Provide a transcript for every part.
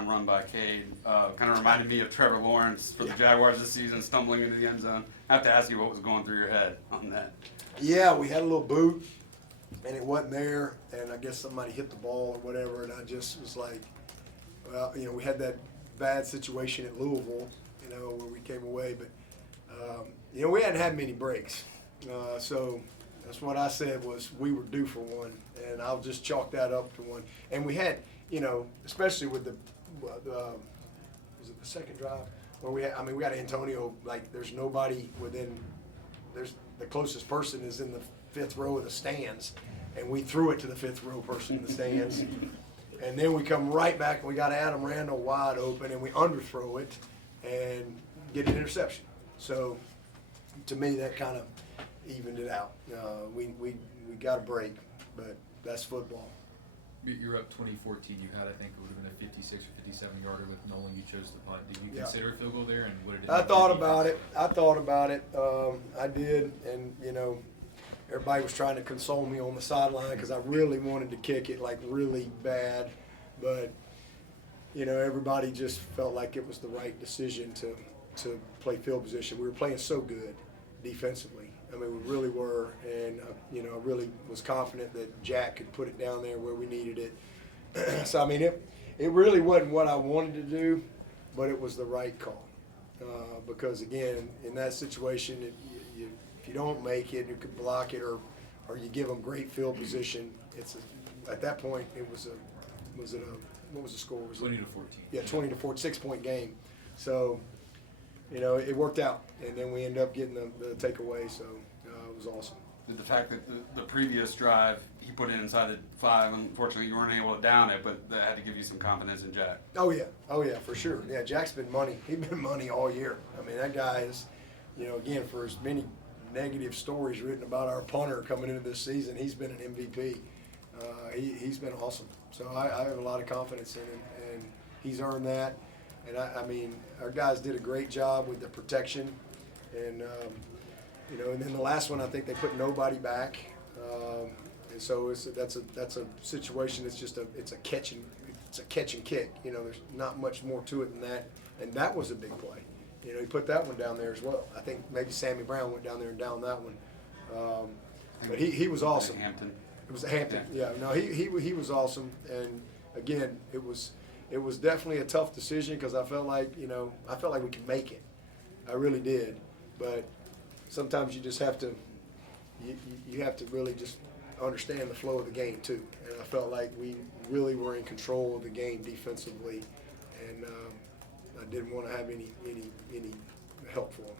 touchdown run by Cade. Kind of reminded me of Trevor Lawrence for the Jaguars this season, stumbling into the end zone. I have to ask you what was going through your head on that. Yeah, we had a little boot, and it wasn't there, and I guess somebody hit the ball or whatever, and I just was like, well, we had that bad situation at Louisville, where we came away, but, we hadn't had many breaks. So that's what I said was we were due for one, and I'll just chalk that up to one. And we had, especially with was it the second drive where we got Antonio, like there's nobody the closest person is in the fifth row of the stands, and we threw it to the fifth row person in the stands. And then we come right back and we got Adam Randall wide open and we underthrow it and get an interception. So to me, that kind of evened it out. We got a break, but that's football. You're up 2014. You had, I think, it would have been a 56 or 57 yarder with Nolan. You chose the punt. Did you consider a field goal there? And what did it I thought about it. I did, and everybody was trying to console me on the sideline because I really wanted to kick it like really bad, but everybody just felt like it was the right decision to play field position. We were playing so good defensively. I mean, we really were, and I really was confident that Jack could put it down there where we needed it. So I mean, it really wasn't what I wanted to do, but it was the right call because again, in that situation, if you don't make it, you could block it, or you give them great field position. At that point, what was the score? 20 to 14. Yeah, 20 to 14, 6-point game. So. It worked out, and then we ended up getting the takeaway, so it was awesome. The fact that the previous drive, he put it inside the 5, unfortunately you weren't able to down it, but that had to give you some confidence in Jack. Oh, yeah, for sure. Yeah, Jack's been money. He's been money all year. I mean, that guy is, again, for as many negative stories written about our punter coming into this season, he's been an MVP. He's been awesome. So I have a lot of confidence in him, and he's earned that. And I mean, our guys did a great job with the protection, and and then the last one I think they put nobody back, and so that's a situation that's just a catch and kick. There's not much more to it than that, and that was a big play. He put that one down there as well. I think maybe Sammy Brown went down there and downed that one, but he was awesome. Hampton. It was Hampton. Yeah, no, he was awesome, and again, it was definitely a tough decision because I felt like we could make it. I really did, but sometimes you just have to you have to really just understand the flow of the game too. And I felt like we really were in control of the game defensively, and I didn't want to have any help for them.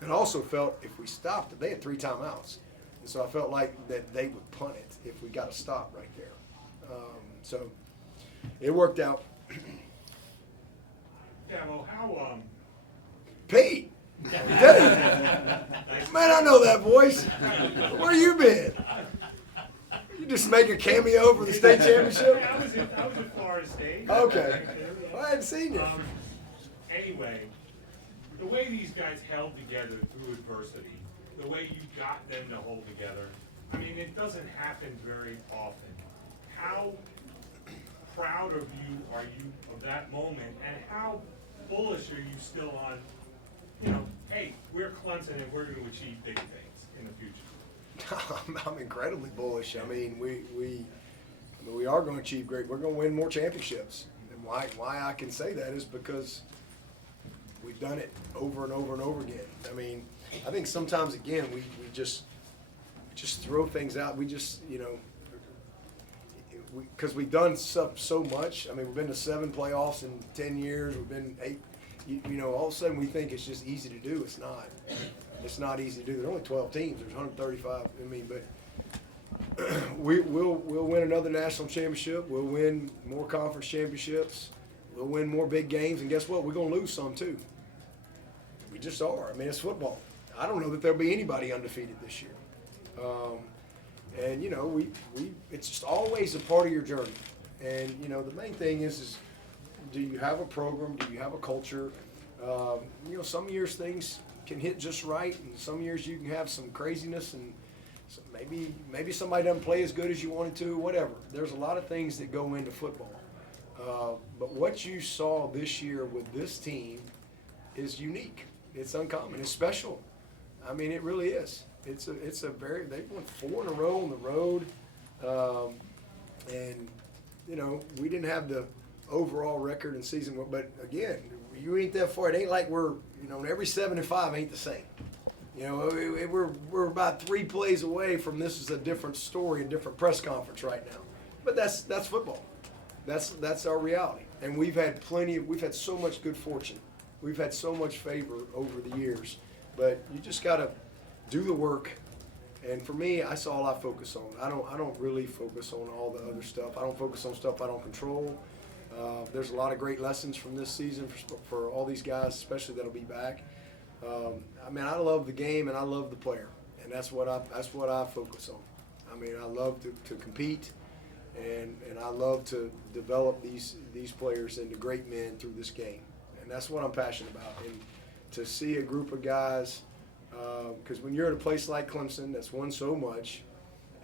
And I also felt if we stopped it, they had 3 timeouts, and so I felt like that they would punt it if we got a stop right there. So. It worked out. Dabo, how Pete! Man, I know that voice. Where you been? You just make a cameo for the state championship? I was at Florida State. Okay. Well, I hadn't seen you. Anyway, the way these guys held together through adversity, the way you got them to hold together, I mean, it doesn't happen very often. How proud of you are you of that moment, and how bullish are you still on, hey, we're Clemson and we're going to achieve big things in the future? I'm incredibly bullish. I mean, we are going to achieve great. We're going to win more championships. And why I can say that is because we've done it over and over and over again. I mean, I think sometimes again we just throw things out. We just because we've done so much. I mean, we've been to 7 playoffs in 10 years. We've been 8. All of a sudden we think it's just easy to do. It's not. It's not easy to do. There's only 12 teams. There's 135. I mean, but we'll win another national championship. We'll win more conference championships. We'll win more big games. And guess what? We're going to lose some too. We just are. I mean, it's football. I don't know that there'll be anybody undefeated this year. And it's just always a part of your journey. And the main thing is do you have a program? Do you have a culture? Some years things can hit just right, and some years you can have some craziness, and maybe somebody doesn't play as good as you wanted to. Whatever. There's a lot of things that go into football. But what you saw this year with this team is unique. It's uncommon. It's special. I mean, it really is. It's a very, they've won 4 in a row on the road. And, you know, we didn't have the overall record in season, but again, you ain't that far. It ain't like we're, you know, every 7-5 ain't the same. You know, we're about 3 plays away from this is a different story, a different press conference right now. But that's football. That's our reality. And we've had so much good fortune. We've had so much favor over the years. But you just gotta do the work. And for me, that's all I focus on. I don't really focus on all the other stuff. I don't focus on stuff I don't control. There's a lot of great lessons from this season for all these guys, especially that'll be back. I mean, I love the game and I love the player, and that's what I focus on. I mean, I love to compete, and I love to develop these players into great men through this game, and that's what I'm passionate about. And to see a group of guys, because when you're at a place like Clemson that's won so much,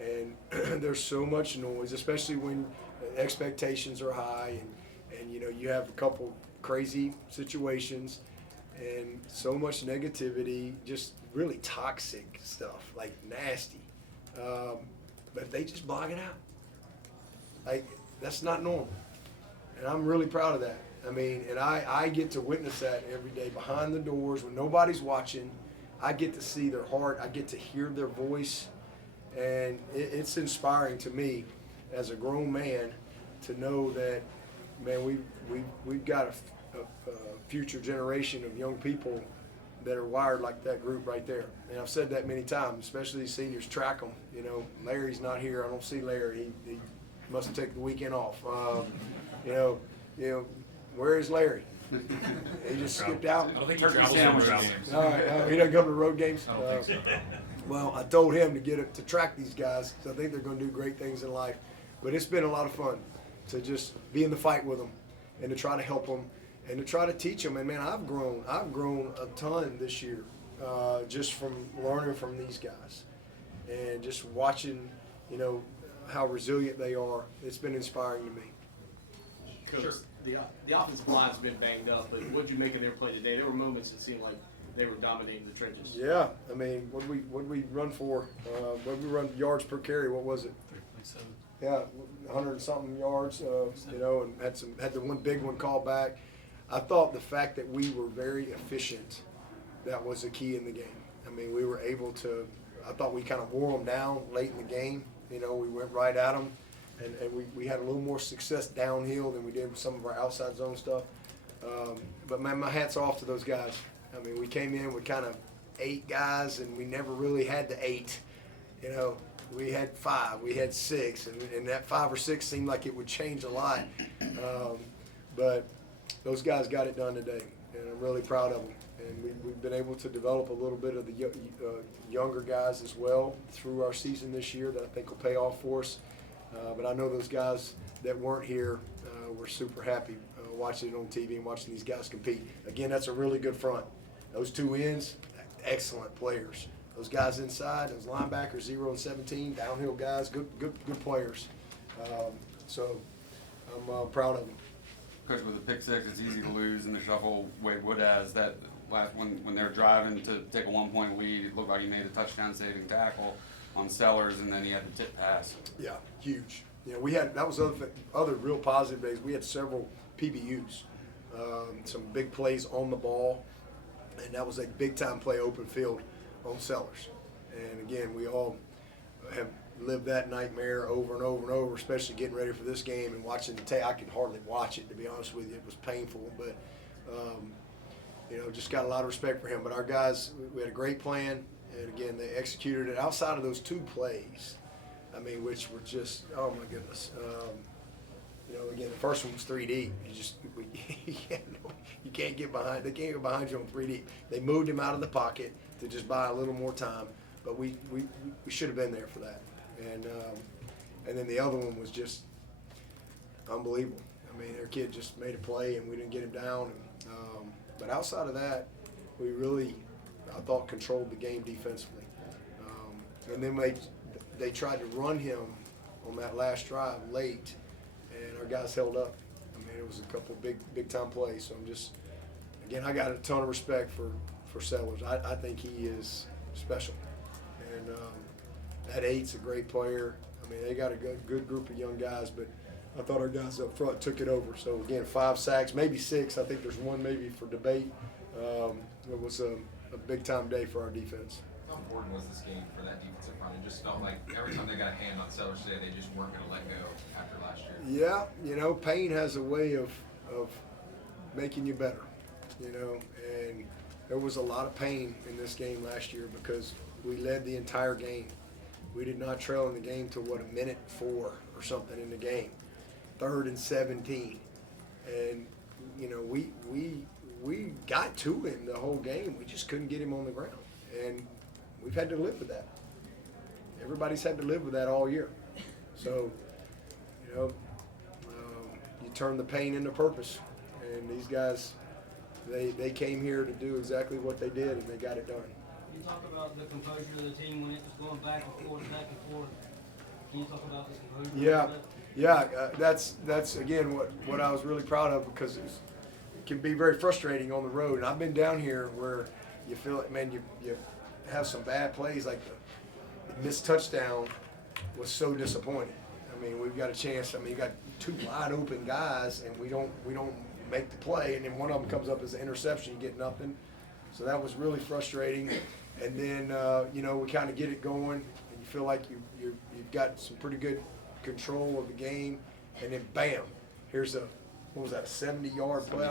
and there's so much noise, especially when expectations are high, and you know you have a couple crazy situations. And so much negativity, just really toxic stuff, like nasty. But they just blog it out. Like, that's not normal. And I'm really proud of that. I mean, and I get to witness that every day behind the doors when nobody's watching. I get to see their heart. I get to hear their voice. And it's inspiring to me as a grown man to know that, man, we've got a future generation of young people that are wired like that group right there. And I've said that many times, especially these seniors, track them. You know, Larry's not here. I don't see Larry. He must have taken the weekend off. You know, where is Larry? He just skipped out. I don't think he Turkey travels sandwiches. to road games. All right, he doesn't come to road games. I don't think so. Well, I told him to track these guys because I think they're going to do great things in life. But it's been a lot of fun to just be in the fight with them and to try to help them and to try to teach them. And man, I've grown a ton this year just from learning from these guys and just watching, you know, how resilient they are. It's been inspiring to me. Coach, the offensive line's been banged up, but what'd you make of their play today? There were moments that seemed like they were dominating the trenches. Yeah, I mean, what did we run for? What did we run yards per carry? What was it? 3.7. Yeah, 100 and something yards. You know, and had the one big one called back. I thought the fact that we were very efficient, that was the key in the game. I mean, we were able to. I thought we kind of wore them down late in the game. You know, we went right at them, and we had a little more success downhill than we did with some of our outside zone stuff. But man, my hat's off to those guys. I mean, we came in with kind of 8 guys, and we never really had the 8. You know, we had 5, we had 6, and that 5 or 6 seemed like it would change a lot. But those guys got it done today, and I'm really proud of them. And we've been able to develop a little bit of the younger guys as well through our season this year that I think will pay off for us. But I know those guys that weren't here were super happy watching it on TV and watching these guys compete. Again, that's a really good front. Those 2 ends, excellent players. Those guys inside, those linebackers, 0 and 17, downhill guys, good players. So I'm proud of them. Coach, with the pick six, it's easy to lose in the shuffle. Wade Wood has that last when they were driving to take a 1-point lead. It looked like he made a touchdown-saving tackle on Sellers, and then he had the tip pass. Yeah, huge. You know, that was other real positive days. We had several PBUs, some big plays on the ball, and that was a big-time play open field on Sellers. And again, we all have lived that nightmare over and over and over, especially getting ready for this game and watching the tape. I could hardly watch it, to be honest with you. It was painful, but you know, just got a lot of respect for him. But our guys, we had a great plan, and again, they executed it outside of those 2 plays. I mean, which were just, oh my goodness. You know, again, the first one was 3 deep. You can't get behind. They can't get behind you on 3 deep. They moved him out of the pocket to just buy a little more time, but we should have been there for that. And then the other one was just unbelievable. I mean, their kid just made a play, and we didn't get him down. But outside of that, we really, I thought, controlled the game defensively. And then they tried to run him on that last drive late, and our guys held up. I mean, it was a couple big time plays. So I'm just, again, I got a ton of respect for Sellers. I think he is special, and that 8's a great player. I mean, they got a good group of young guys, but I thought our guys up front took it over. So again, 5 sacks, maybe 6. I think there's one maybe for debate. It was a big time day for our defense. How important was this game for that defensive front? It just felt like every time they got a hand on Sellers today, they just weren't going to let go after last year. Yeah, you know, pain has a way of making you better, you know, and there was a lot of pain in this game last year because we led the entire game. We did not trail in the game till a minute 4 or something in the game, 3rd and 17, and you know we got to him the whole game. We just couldn't get him on the ground, and we've had to live with that. Everybody's had to live with that all year. So, you know, you turn the pain into purpose, and these guys, they came here to do exactly what they did, and they got it done. You talk about the composure of the team when it was going back and forth. Can you talk about the composure? Yeah, that's again what I was really proud of, because it can be very frustrating on the road. And I've been down here where you feel like, man, you have some bad plays, like the missed touchdown was so disappointing. I mean, we've got a chance. I mean, you got 2 wide open guys, and we don't make the play, and then one of them comes up as an interception. You get nothing. So that was really frustrating. And then you know, we kind of get it going, and you feel like you've got some pretty good control of the game, and then bam, here's a 70-yard play,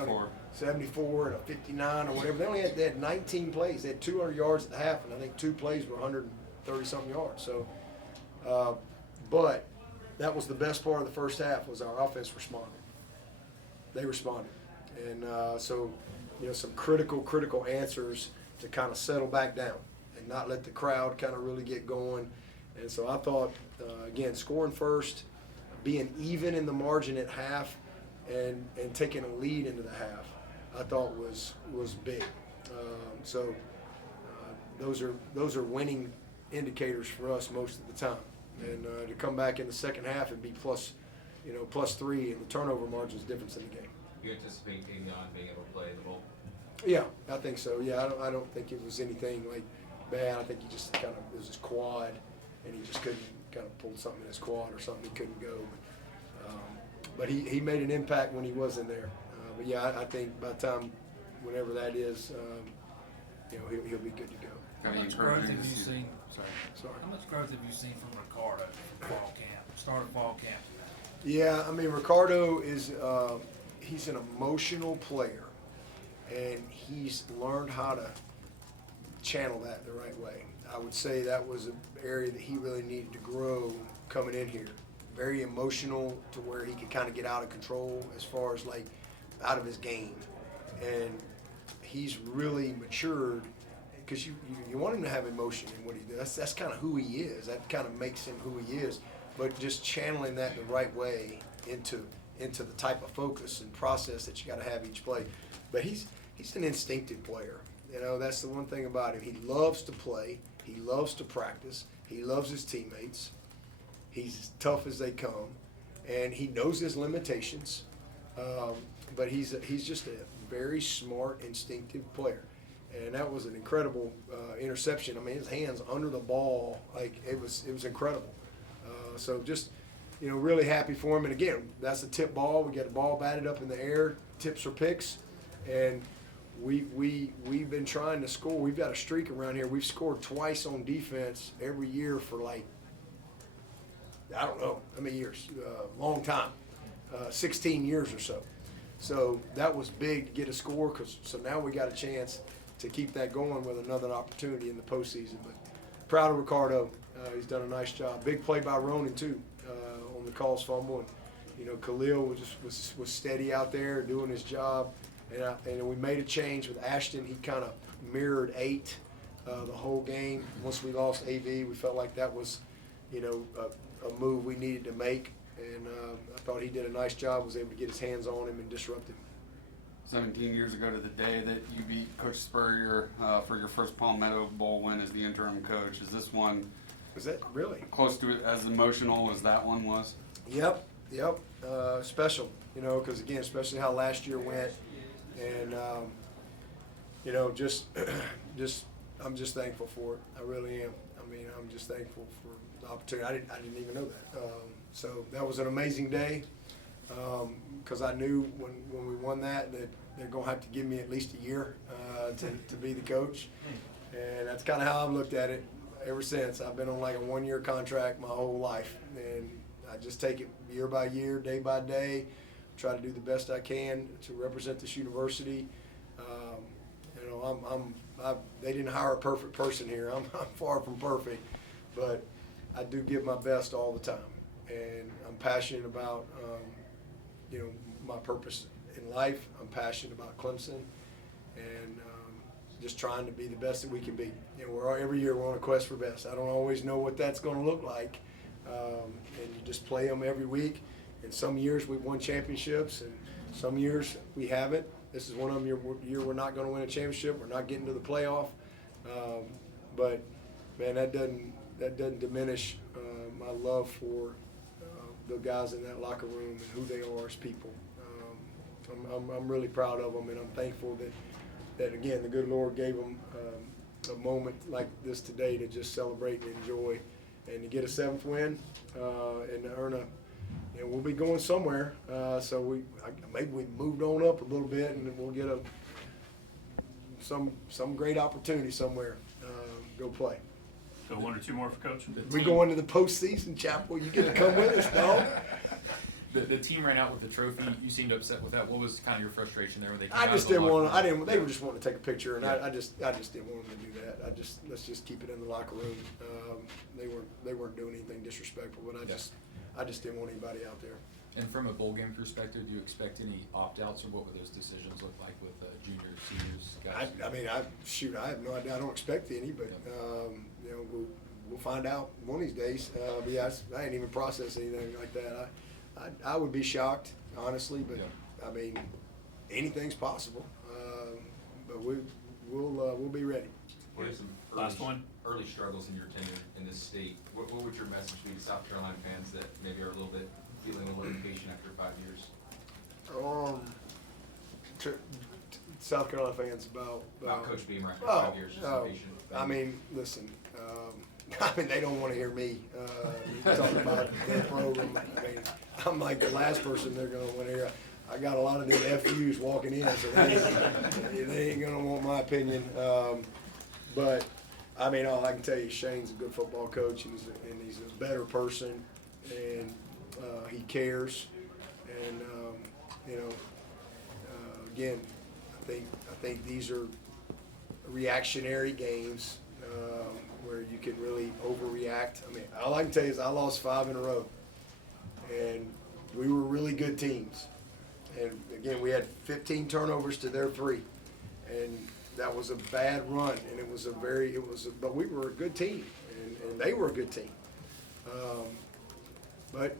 74 and a 59 or whatever. They had 19 plays. They had 200 yards at the half, and I think 2 plays were 130-something yards. So, but that was the best part of the first half, was our offense responded. They responded, and so, you know, some critical answers to kind of settle back down and not let the crowd kind of really get going. And so I thought, again, scoring first, being even in the margin at half, and taking a lead into the half, I thought was big. So those are winning indicators for us most of the time. And to come back in the second half and be plus 3, and the turnover margin's difference in the game. You anticipate Davion being able to play the bowl? Yeah, I think so. Yeah, I don't think it was anything like bad. I think he just kind of, it was his quad, and he just couldn't kind of pull something in his quad or something. He couldn't go. But he made an impact when he was in there. But yeah, I think by the time, whenever that is, you know, he'll be good to go. How much growth have you seen? Sorry. How much growth have you seen from Ricardo from fall camp? Start of fall camp. Yeah, I mean, Ricardo is he's an emotional player, and he's learned how to channel that the right way. I would say that was an area that he really needed to grow coming in here. Very emotional, to where he could kind of get out of control as far as like out of his game, and he's really matured, because you want him to have emotion in what he does. That's kind of who he is. That kind of makes him who he is. But just channeling that the right way into the type of focus and process that you got to have each play. But he's an instinctive player. You know, that's the one thing about him. He loves to play. He loves to practice. He loves his teammates. He's as tough as they come, and he knows his limitations. But he's just a very smart, instinctive player. And that was an incredible interception. I mean, his hands under the ball, like it was incredible. So just, you know, really happy for him. And again, that's a tip ball. We get the ball batted up in the air, tips or picks, and we've been trying to score. We've got a streak around here. We've scored twice on defense every year for like, I don't know how many years, long time, 16 years or so. So that was big to get a score, so now we got a chance to keep that going with another opportunity in the postseason. But proud of Ricardo. He's done a nice job. Big play by Ronan too, on the calls fumble. And you know, Khalil was steady out there doing his job. And we made a change with Ashton. He kind of mirrored 8 the whole game. Once we lost AV, we felt like that was, you know, a move we needed to make. And I thought he did a nice job, was able to get his hands on him and disrupt him. 17 years ago to the day that you beat Coach Spurrier for your first Palmetto Bowl win as the interim coach. Is this one Was that really? close to it as emotional as that one was? Yep. special, you know, because again, especially how last year went, and you know, just I'm just thankful for it. I really am. I mean, I'm just thankful for the opportunity. I didn't even know that. So that was an amazing day, because I knew when we won that they're gonna have to give me at least a year to be the coach, and that's kind of how I've looked at it ever since. I've been on like a 1-year contract my whole life, and I just take it year by year, day by day, try to do the best I can to represent this university. You know, they didn't hire a perfect person here. I'm far from perfect, but I do give my best all the time, and I'm passionate about you know, my purpose in life. I'm passionate about Clemson, and just trying to be the best that we can be. You know, every year we're on a quest for best. I don't always know what that's going to look like, and you just play them every week. And some years we've won championships, and some years we haven't. This is one of them year we're not going to win a championship. We're not getting to the playoff. But man, that doesn't diminish my love for the guys in that locker room and who they are as people. I'm really proud of them, and I'm thankful that again the good Lord gave them a moment like this today to just celebrate and enjoy, and to get a 7th win and to earn a. You know, we'll be going somewhere, so maybe we moved on up a little bit, and we'll get some great opportunity somewhere. Go play. So 1 or 2 more for Coach? We go into the postseason, Chapel. You get to come with us, dog. The team ran out with the trophy. You seemed upset with that. What was kind of your frustration there when they came I out just of the didn't locker want. room? They were just wanting to take a picture, and Yeah. I just didn't want them to do that. Let's just keep it in the locker room. They weren't doing anything disrespectful, but I just didn't want anybody out there. And from a bowl game perspective, do you expect any opt-outs, or what would those decisions look like with juniors, seniors, guys? I mean, I have no idea. I don't expect any, but you know, we'll find out one of these days. But yeah, I ain't even processed anything like that. I would be shocked, honestly, but Yeah. I mean, anything's possible. But we'll be ready. What are some Last one. early struggles in your tenure in this state? What would your message be to South Carolina fans that maybe are a little bit feeling a little impatient after 5 years? South Carolina fans about Coach Beamer after oh, 5 years, just oh, impatient. I mean, listen. I mean, they don't want to hear me talk about their program. I mean, I'm like the last person they're going to want to hear. I got a lot of these FUs walking in, so they ain't going to want my opinion. But I mean, all I can tell you, Shane's a good football coach, and he's a better person, and he cares. And you know, again, I think these are reactionary games where you can really overreact. I mean, all I can tell you is I lost 5 in a row, and we were really good teams. And again, we had 15 turnovers to their 3, and that was a bad run. And but we were a good team, and they were a good team. But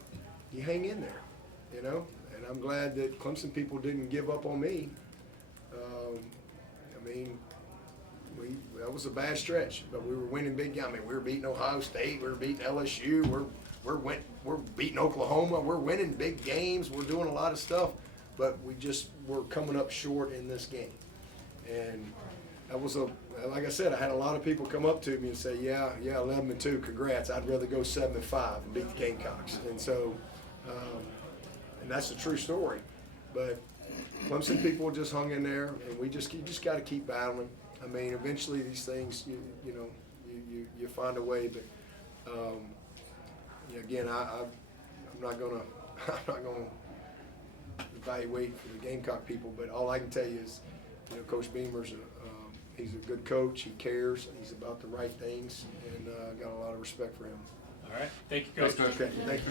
you hang in there, you know. And I'm glad that Clemson people didn't give up on me. I mean, that was a bad stretch, but we were winning big games. I mean, we were beating Ohio State, we were beating LSU, we're beating Oklahoma, we're winning big games, we're doing a lot of stuff, but we're coming up short in this game. And that was like I said, I had a lot of people come up to me and say, yeah, 11-2, congrats. I'd rather go 7-5 and beat the Gamecocks. And so, and that's a true story. But Clemson people just hung in there, and you just got to keep battling. I mean, eventually these things, you find a way. But again, I'm not gonna evaluate for the Gamecock people. But all I can tell you is, Coach Beamer's he's a good coach. He cares. He's about the right things, and got a lot of respect for him. All right. Thank you, Coach. Okay, thank you.